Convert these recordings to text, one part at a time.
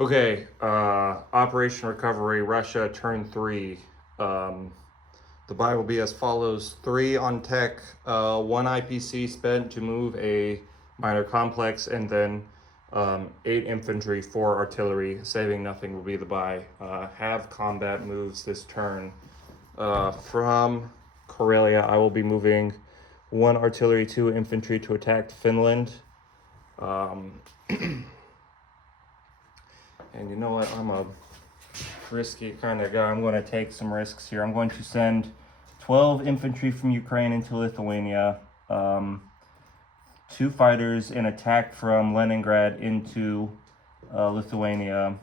Okay, Operation Recovery, Russia, turn 3. The buy will be as follows: 3 on tech, 1 IPC spent to move a minor complex, and then 8 infantry, 4 artillery. Saving nothing will be the buy. Have combat moves this turn. From Karelia, I will be moving 1 artillery, 2 infantry to attack Finland. And you know what? I'm a risky kind of guy. I'm going to take some risks here. I'm going to send 12 infantry from Ukraine into Lithuania, 2 fighters in attack from Leningrad into Lithuania.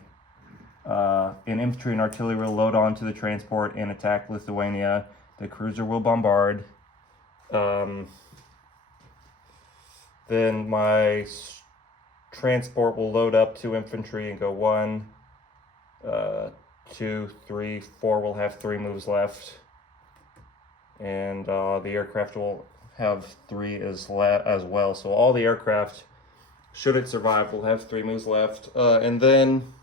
An infantry and artillery will load onto the transport and attack Lithuania. The cruiser will bombard. Then my transport will load up 2 infantry and go 1, 2, 3, 4. We'll have 3 moves left, and the aircraft will have 3 as well. So all the aircraft, should it survive, will have 3 moves left. And then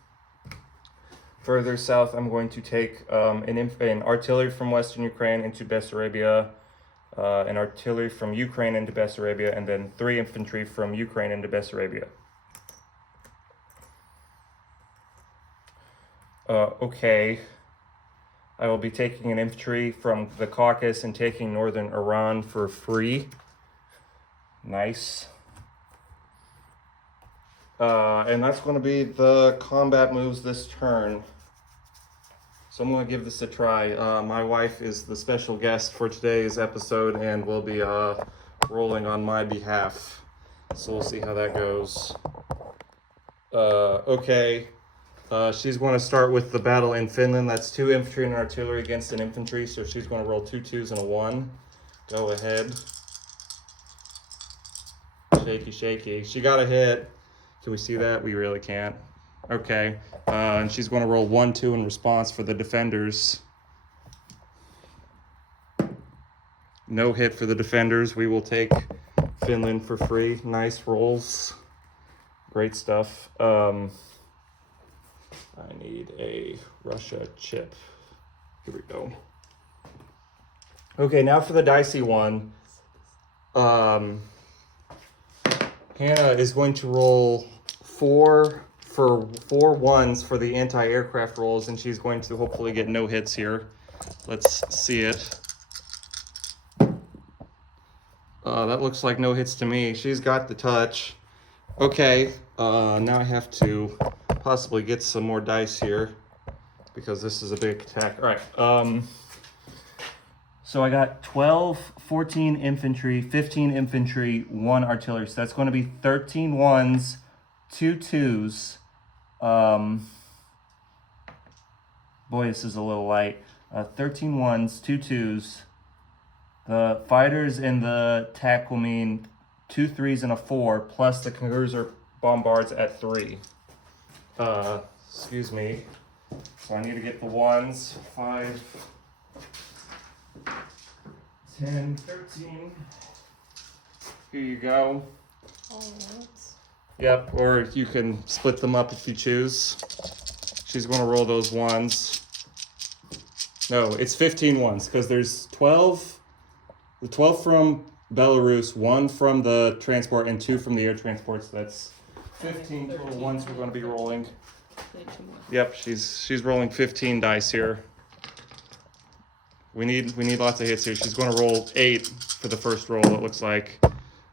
further south, I'm going to take an artillery from Western Ukraine into Bessarabia, an artillery from Ukraine into Bessarabia, and then 3 infantry from Ukraine into Bessarabia. Okay, I will be taking an infantry from the Caucasus and taking northern Iran for free. Nice. And that's going to be the combat moves this turn. So I'm going to give this a try. My wife is the special guest for today's episode and will be rolling on my behalf. So we'll see how that goes. Okay. She's going to start with the battle in Finland. That's 2 infantry and artillery against an infantry. So she's going to roll 2 2s and a 1. Go ahead. Shaky, shaky. She got a hit. Can we see that? We really can't. Okay. And she's going to roll 1 2 in response for the defenders. No hit for the defenders. We will take Finland for free. Nice rolls. Great stuff. I need a Russia chip. Here we go. Okay, now for the dicey one. Hannah is going to roll 4 ones for the anti-aircraft rolls, and she's going to hopefully get no hits here. Let's see it. That looks like no hits to me. She's got the touch. Okay, now I have to possibly get some more dice here because this is a big attack. All right. So I got 12, 14 infantry, 15 infantry, 1 artillery. So that's going to be 13 ones, 2 twos. Boy, this is a little light. 13 ones, 2 twos. The fighters in the attack will mean 2 3s and a 4, plus the cruiser bombards at 3. Excuse me. So I need to get the ones. 5, 10, 13. Here you go. Alright. Yep, or you can split them up if you choose. She's going to roll those ones. No, it's 15 ones because there's 12. The 12 from Belarus, 1 from the transport, and 2 from the air transport. So that's 15 total ones we're going to be rolling. Yep, she's rolling 15 dice here. We need lots of hits here. She's going to roll 8 for the first roll, it looks like.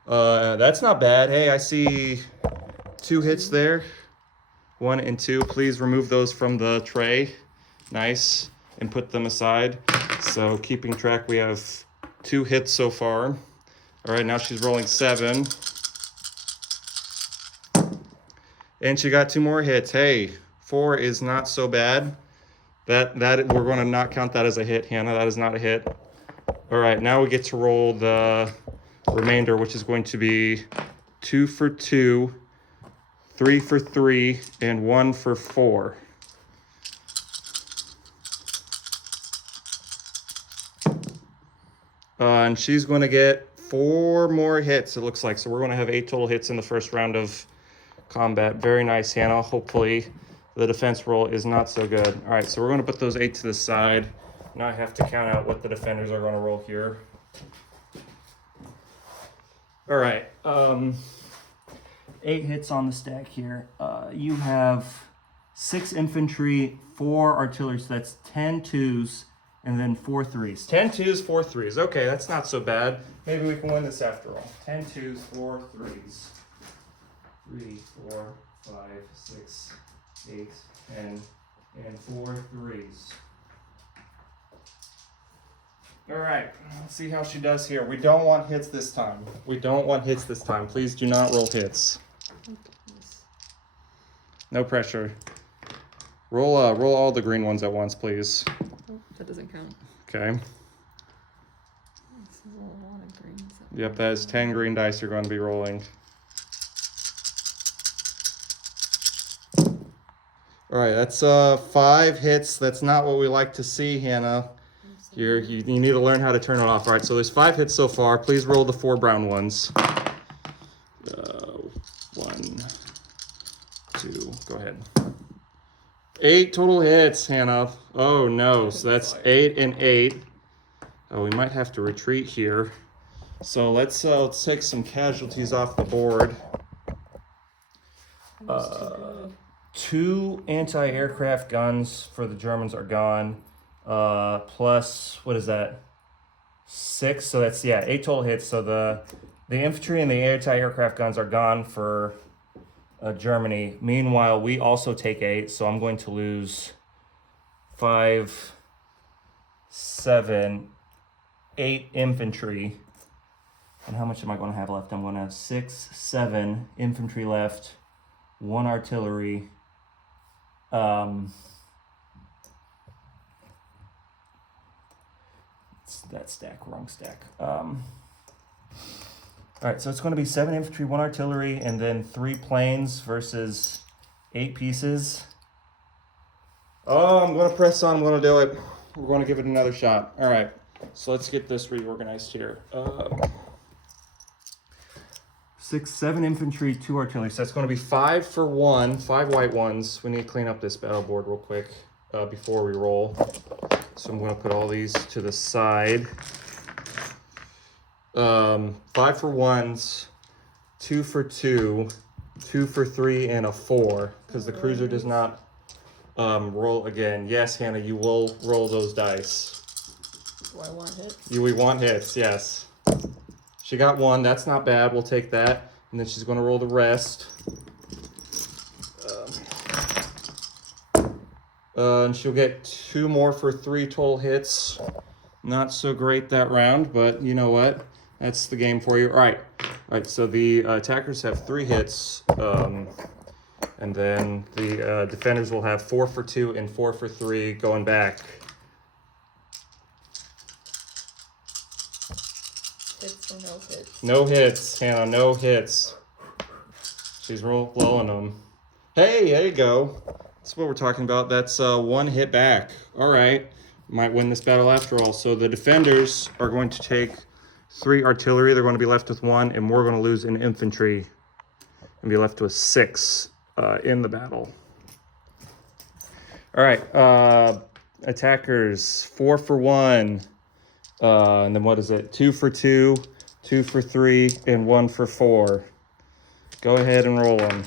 That's not bad. Hey, I see 2 hits there. 1 and 2. Please remove those from the tray. Nice. And put them aside. So keeping track, we have 2 hits so far. All right, now she's rolling 7. And she got 2 more hits. Hey, 4 is not so bad. That we're going to not count that as a hit, Hannah. That is not a hit. All right, now we get to roll the remainder, which is going to be 2 for 2, 3 for 3, and 1 for 4. And she's going to get 4 more hits, it looks like. So we're going to have 8 total hits in the first round of combat. Very nice, Hannah. Hopefully The defense roll is not so good. All right, so we're going to put those 8 to the side. Now I have to count out what the defenders are going to roll here. All right, 8 hits on the stack here. You have 6 infantry, 4 artillery, so that's 10 twos, and then 4 threes. 10 twos, 4 threes. Okay, that's not so bad. Maybe we can win this after all. 10 twos, 4 threes. 3, 4, 5, 6, 8, 10, and 4 threes. All right, let's see how she does here. We don't want hits this time. We don't want hits this time. Please do not roll hits. No pressure. Roll all the green ones at once, please. Oh, that doesn't count. Okay. This is a lot of greens. Yep, that is 10 green dice you're going to be rolling. All right, that's 5 hits. That's not what we like to see, Hannah. You need to learn how to turn it off. All right, so there's 5 hits so far. Please roll the 4 brown ones. 1, 2, go ahead. 8 total hits, Hannah. Oh no, so that's 8 and 8. Oh, we might have to retreat here. So let's take some casualties off the board. 2 anti-aircraft guns for the Germans are gone. Plus, what is that? 6, so that's, 8 total hits. So the infantry and the anti-aircraft guns are gone for Germany. Meanwhile, we also take 8, so I'm going to lose 5, 7, 8 infantry. And how much am I going to have left? I'm going to have 6, 7 infantry left, 1 artillery. That stack, wrong stack. All right, so it's going to be 7 infantry, 1 artillery, and then 3 planes versus 8 pieces. Oh, I'm going to press on. I'm going to do it. We're going to give it another shot. All right, so let's get this reorganized here. 6, 7 infantry, 2 artillery. So that's going to be 5 for 1, 5 white ones. We need to clean up this battle board real quick before we roll. So I'm going to put all these to the side. 5 for 1s, 2 for 2, 2 for 3, and a 4. Because the cruiser does not roll again. Yes, Hannah, you will roll those dice. Do I want hits? We want hits, yes. She got 1. That's not bad. We'll take that. And then she's going to roll the rest. And she'll get 2 more for 3 total hits. Not so great that round, but you know what? That's the game for you. All right, so the attackers have 3 hits. And then the defenders will have 4 for 2 and 4 for 3 going back. Hits or no hits? No hits, Hannah, no hits. She's blowing them. Hey, there you go. That's what we're talking about. That's 1 hit back. All right, might win this battle after all. So the defenders are going to take 3 artillery. They're going to be left with 1, and we're going to lose an infantry and be left with 6 in the battle. All right, attackers, 4 for 1. And then what is it? 2 for 2, 2 for 3, and 1 for 4. Go ahead and roll them.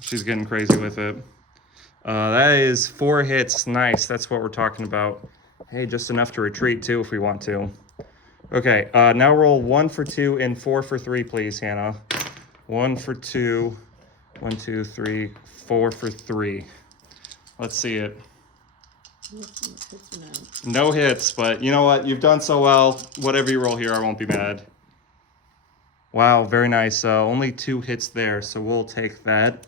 She's getting crazy with it. That is 4 hits. Nice. That's what we're talking about. Hey, just enough to retreat too if we want to. Okay, now roll 1 for 2 and 4 for 3, please, Hannah. 1 for 2, 1, 2, 3, 4 for 3. Let's see it. No hits, but you know what? You've done so well. Whatever you roll here, I won't be mad. Wow, very nice. Only 2 hits there, so we'll take that.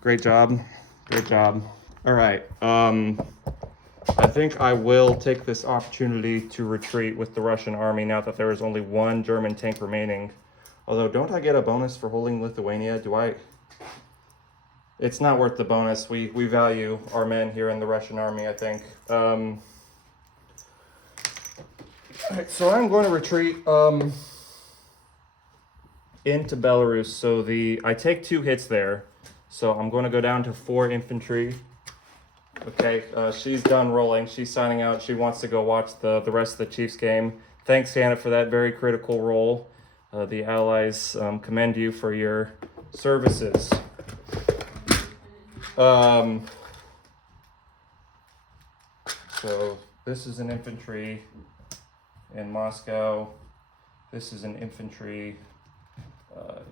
Great job. Great job. All right. I think I will take this opportunity to retreat with the Russian army now that there is only 1 German tank remaining. Although, don't I get a bonus for holding Lithuania? Do I? It's not worth the bonus. We value our men here in the Russian army, I think. All right, so I'm going to retreat. into Belarus. So I take 2 hits there. So I'm going to go down to 4 infantry. Okay, she's done rolling. She's signing out. She wants to go watch the rest of the Chiefs game. Thanks, Hannah, for that very critical role. The Allies commend you for your services. So this is an infantry in Moscow. This is an infantry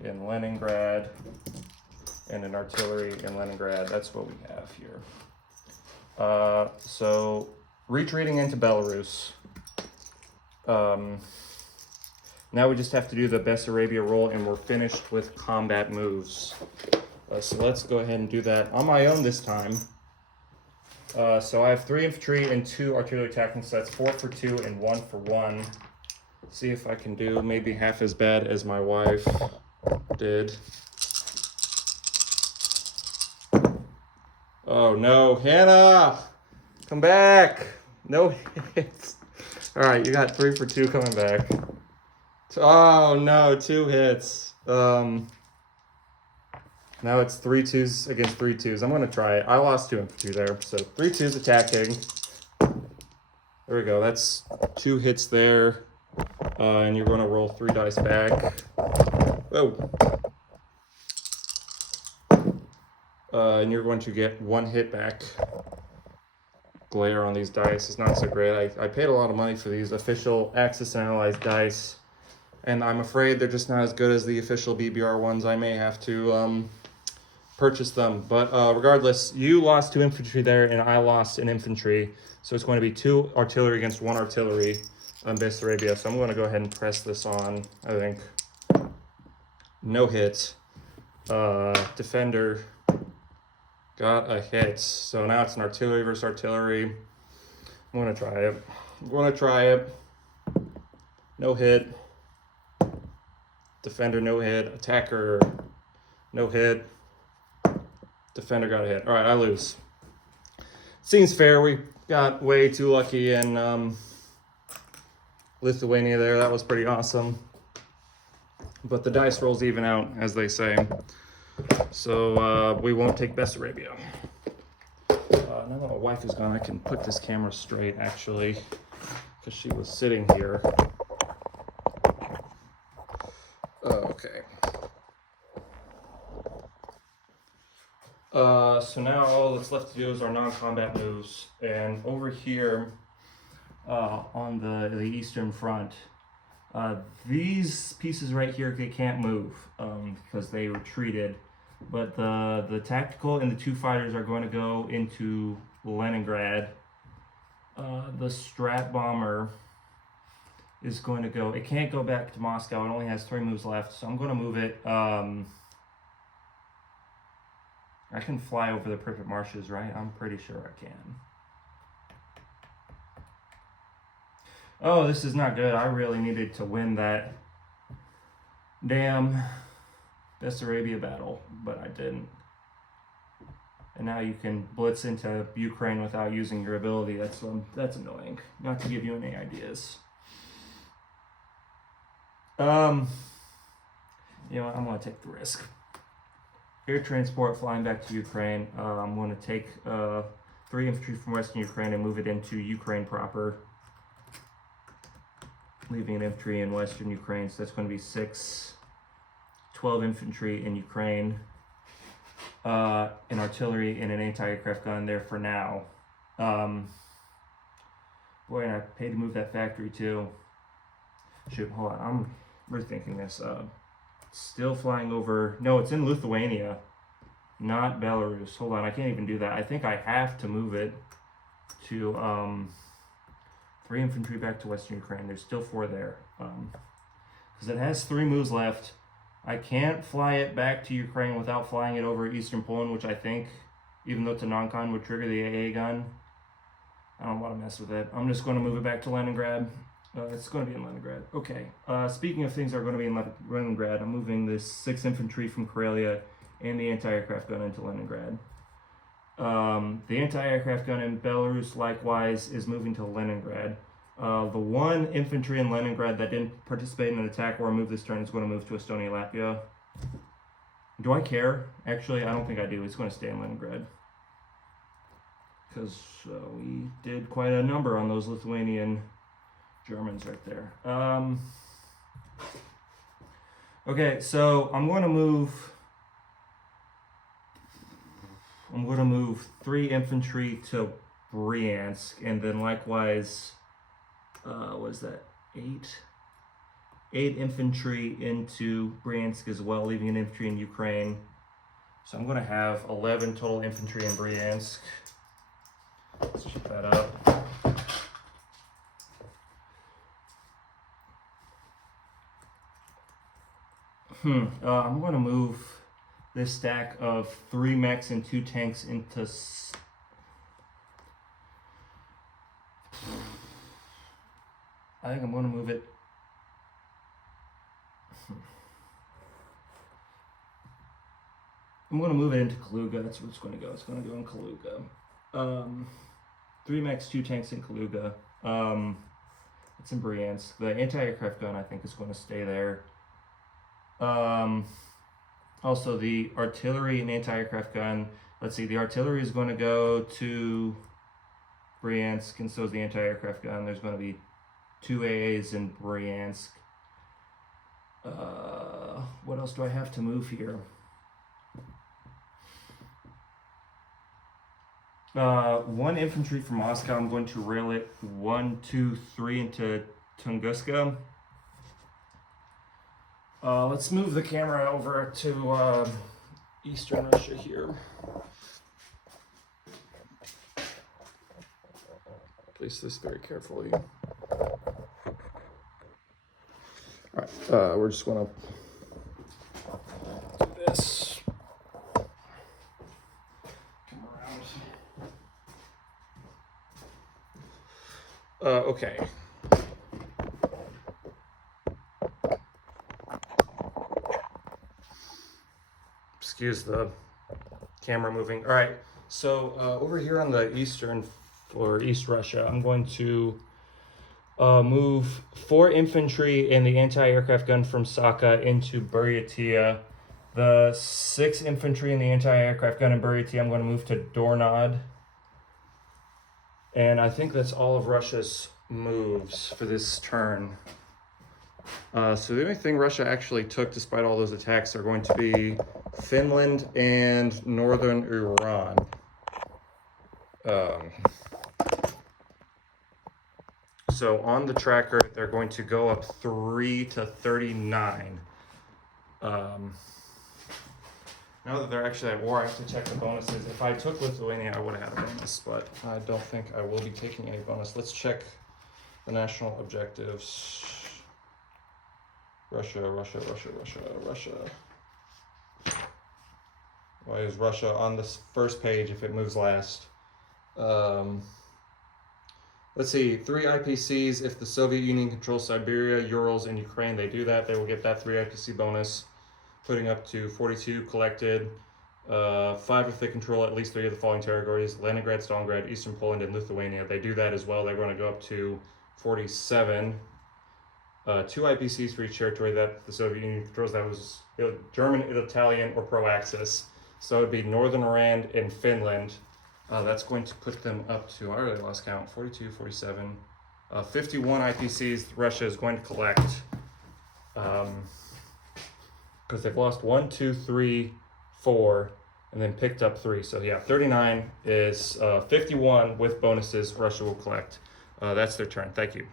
in Leningrad, and an artillery in Leningrad. That's what we have here. So retreating into Belarus. Now we just have to do the Bessarabia roll, and we're finished with combat moves. So let's go ahead and do that on my own this time. So I have 3 infantry and 2 artillery attacking, so that's 4 for 2 and 1 for 1. See if I can do maybe half as bad as my wife did. Oh no, Hannah! Come back! No hits. Alright, you got 3 for 2 coming back. Oh no, 2 hits. Now it's 3 2s against 3 2s. I'm gonna try it. I lost 2 infantry there, so 3 2s attacking. There we go, that's 2 hits there. And you're gonna roll 3 dice back. Whoa. And you're going to get 1 hit back. Glare on these dice is not so great. I paid a lot of money for these official Axis and Allies dice, and I'm afraid they're just not as good as the official BBR ones. I may have to purchase them, but regardless, you lost 2 infantry there, and I lost an infantry, so it's going to be 2 artillery against 1 artillery on Bessarabia. So I'm going to go ahead and press this on. I think no hit. Defender got a hit. So now it's an artillery versus artillery. I'm going to try it. No hit. Defender, no hit. Attacker, no hit. Defender got a hit. All right, I lose. Seems fair. We got way too lucky in Lithuania there. That was pretty awesome. But the dice rolls even out, as they say. So we won't take Bessarabia. Now that my wife is gone, I can put this camera straight, actually, because she was sitting here. Okay. So now all that's left to do is our non-combat moves. And over here on the Eastern Front, these pieces right here, they can't move because they retreated. But the tactical and the 2 fighters are going to go into Leningrad. The Strat Bomber is going to go. It can't go back to Moscow. It only has 3 moves left, so I'm going to move it. I can fly over the Pripyat marshes, right? I'm pretty sure I can. Oh, this is not good. I really needed to win that damn Bessarabia battle, but I didn't. And now you can blitz into Ukraine without using your ability. That's annoying. Not to give you any ideas. You know what? I'm going to take the risk. Air transport flying back to Ukraine. I'm going to take 3 infantry from Western Ukraine and move it into Ukraine proper. Leaving an infantry in Western Ukraine, so that's going to be 12 infantry in Ukraine. An artillery and an anti-aircraft gun there for now. Boy, and I paid to move that factory too. Shoot, hold on, I'm rethinking this. Still flying over, no, it's in Lithuania, not Belarus. Hold on, I can't even do that. I think I have to move it to 3 infantry back to Western Ukraine. There's still 4 there. Because it has 3 moves left. I can't fly it back to Ukraine without flying it over Eastern Poland, which I think, even though it's a non-con, would trigger the AA gun. I don't want to mess with it. I'm just going to move it back to Leningrad. It's going to be in Leningrad. Okay. Speaking of things that are going to be in Leningrad, I'm moving this 6 infantry from Karelia and the anti-aircraft gun into Leningrad. The anti-aircraft gun in Belarus, likewise, is moving to Leningrad. The one infantry in Leningrad that didn't participate in an attack or move this turn is going to move to Estonia, Latvia. Do I care? Actually, I don't think I do. It's going to stay in Leningrad. Because we did quite a number on those Lithuanian Germans right there. Okay, so I'm going to move 3 infantry to Bryansk, and then likewise, what is that? 8 infantry into Bryansk as well, leaving an infantry in Ukraine. So I'm going to have 11 total infantry in Bryansk. Let's check that up. I'm going to move this stack of 3 mechs and 2 tanks into... I think I'm going to move it... I'm going to move it into Kaluga. That's where it's going to go. It's going to go in Kaluga. 3 mechs, 2 tanks in Kaluga. It's in Bryansk. The anti-aircraft gun, I think, is going to stay there. Also, the artillery and anti-aircraft gun. Let's see, the artillery is going to go to Bryansk, and so is the anti-aircraft gun. There's going to be 2 AAs in Bryansk. What else do I have to move here? 1 infantry from Moscow. I'm going to rail it 1, 2, 3 into Tunguska. Let's move the camera over to Eastern Russia here. Place this very carefully. All right, we're just going to do this. Come around. Okay. Excuse the camera moving. All right, so over here on the eastern or East Russia, I'm going to move 4 infantry and the anti-aircraft gun from Saka into Buryatia. The 6 infantry and the anti-aircraft gun in Buryatia, I'm going to move to Dornod. And I think that's all of Russia's moves for this turn. So the only thing Russia actually took, despite all those attacks, are going to be Finland and northern Iran. So on the tracker, they're going to go up 3 to 39. Now that they're actually at war, I have to check the bonuses. If I took Lithuania, I would have had a bonus, but I don't think I will be taking any bonus. Let's check the national objectives. Russia. Why is Russia on this first page if it moves last? Let's see, 3 IPCs. If the Soviet Union controls Siberia, Urals, and Ukraine, they do that. They will get that 3 IPC bonus, putting up to 42 collected. 5 if they control at least 3 of the following territories: Leningrad, Stalingrad, Eastern Poland, and Lithuania. They do that as well. They're going to go up to 47. 2 IPCs for each territory that the Soviet Union controls. That was German, Italian, or pro-Axis. So it would be Northern Iran and Finland. That's going to put them up to, I already lost count, 42, 47. 51 IPCs Russia is going to collect. Because they've lost 1, 2, 3, 4, and then picked up 3. So yeah, 39 is 51 with bonuses Russia will collect. That's their turn. Thank you.